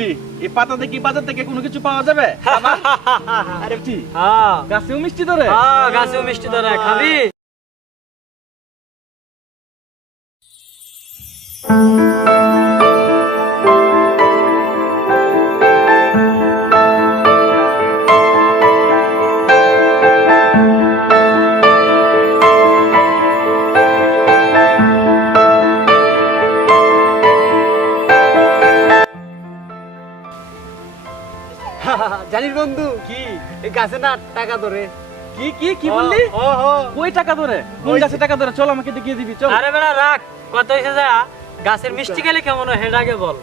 মিষ্টি, এই পাতা দেখি বাজার থেকে কোনো কিছু পাওয়া যাবে? আরে কি গাছেও মিষ্টি ধরে? গাছেও মিষ্টি ধরে, খাবি? জানিস বন্ধু কি এই গাছে না টাকা ধরে। কি কি কি বললি? কই টাকা ধরে? কোন গাছে টাকা ধরে? চল আমাকে দেখিয়ে দিবি, চল। আরে বেড়া রাখ, কত হয়েছে যা। গাছের মিষ্টি খেলে কেমন হয় হেড আগে বল।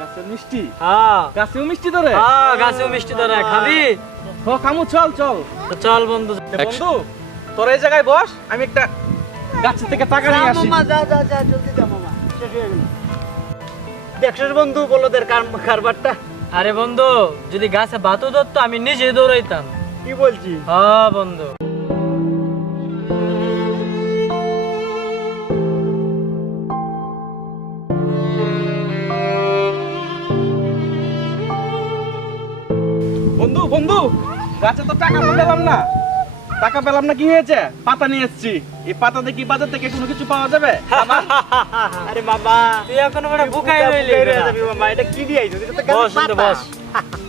গাছের মিষ্টি? হ্যাঁ গাছেও মিষ্টি ধরে? গাছেও মিষ্টি ধরে, খাবি? ও খামু, চল চল। তো চল বন্ধু। বন্ধু তোর এই জায়গায় বস, আমি একটা গাছ থেকে টাকা নিয়ে আসি। মামা যা যা যা জলদি যা মামা, শেষ হয়ে গেল। দেখছিস বন্ধু বলদের কারবারটা? আরে বন্ধু, যদি গাছে বাতু ধরতো আমি নিজে দৌড়াইতাম। কি বলছিস? হ্যাঁ বন্ধু। বন্ধু বন্ধু, গাছে তো টাকা পেলাম না। টাকা পেলাম না, কি হয়েছে? পাতা নিয়ে এসেছি, এই পাতা দেখি বাজার থেকে কোনো কিছু পাওয়া যাবে? আরে মামা তুই এখন বড় বুকাই রইলি। মামা এটা কি দিয়ে আইছো? এটা তো বস গাছের বস। পাতা।